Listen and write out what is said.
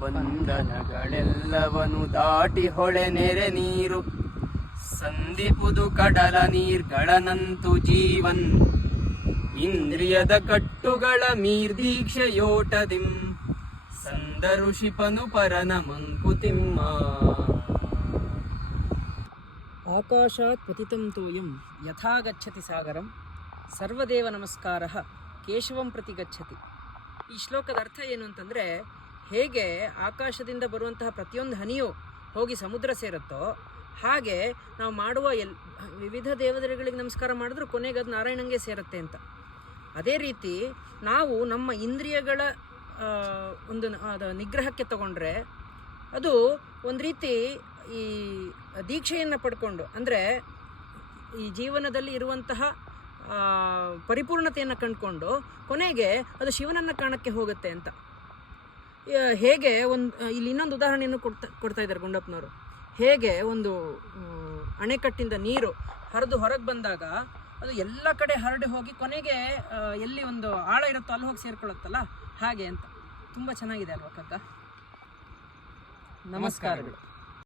ಬಂಧನಗಳೆಲ್ಲವನು ದಾಟಿ ಹೊಳೆ ನೆರೆ ನೀರು. ಸಂದಿಪುದು ಕಡಲ ನೀರ್ಗಳನಂತು ಜೀವನ್. ಇಂದ್ರಿಯದ ಕಟ್ಟುಗಳ ಮೀರ್ದೀಕ್ಷೆಯೋಟದಿಂ. ಸಂದ ಋಷಿಪನು ಪರನ ಮಂಕುತಿಮ್ಮ. ಆಕಾಶಾತ್ ಪತಿತಂ ತೋಯಂ ಯಥಾ ಗಚ್ಚತಿ ಸಾಗರಂ. ಸರ್ವದೇವ ನಮಸ್ಕಾರ ಕೇಶವಂ ಪ್ರತಿ ಗಚ್ಚತಿ ಈ ಶ್ಲೋಕದ ಅರ್ಥ ಏನು ಅಂತಂದರೆ ಹೇಗೆ ಆಕಾಶದಿಂದ ಬರುವಂತಹ ಪ್ರತಿಯೊಂದು ಹನಿಯು ಹೋಗಿ ಸಮುದ್ರ ಸೇರುತ್ತೋ ಹಾಗೆ ನಾವು ಮಾಡುವ ಎಲ್, ವಿವಿಧ ದೇವತೆಗಳಿಗೆ ನಮಸ್ಕಾರ ಮಾಡಿದ್ರೂ ಕೊನೆಗೆ ಅದು ನಾರಾಯಣಂಗೆ ಸೇರುತ್ತೆ ಅಂತ. ಅದೇ ರೀತಿ ನಾವು ನಮ್ಮ ಇಂದ್ರಿಯಗಳ ಒಂದು ನಿಗ್ರಹಕ್ಕೆ ತಗೊಂಡ್ರೆ ಅದು ಒಂದು ರೀತಿ ಈ ದೀಕ್ಷೆಯನ್ನು ಪಡ್ಕೊಂಡು, ಅಂದರೆ ಈ ಜೀವನದಲ್ಲಿ ಇರುವಂತಹ ಪರಿಪೂರ್ಣತೆಯನ್ನು ಕಂಡುಕೊಂಡು ಕೊನೆಗೆ ಅದು ಶಿವನನ್ನು ಕಾಣಕ್ಕೆ ಹೋಗುತ್ತೆ ಅಂತ. ಹೇಗೆ ಒಂದು ಇಲ್ಲಿ ಇನ್ನೊಂದು ಉದಾಹರಣೆಯನ್ನು ಕೊಡ್ತಾ ಕೊಡ್ತಾ ಇದ್ದಾರೆ ಗುಂಡಪ್ಪನವರು. ಹೇಗೆ ಒಂದು ಅಣೆಕಟ್ಟಿಂದ ನೀರು ಹರಿದು ಹೊರಗೆ ಬಂದಾಗ ಅದು ಎಲ್ಲ ಕಡೆ ಹರಡಿ ಹೋಗಿ ಕೊನೆಗೆ ಎಲ್ಲಿ ಒಂದು ಆಳ ಇರುತ್ತೋ ಅಲ್ಲಿ ಹೋಗಿ ಸೇರ್ಕೊಳ್ಳುತ್ತಲ್ಲ? ಹಾಗೆ ಅಂತ. ತುಂಬ ಚೆನ್ನಾಗಿದೆ ಅಲ್ವಾ ಕಗ್ಗ ನಮಸ್ಕಾರಗಳು.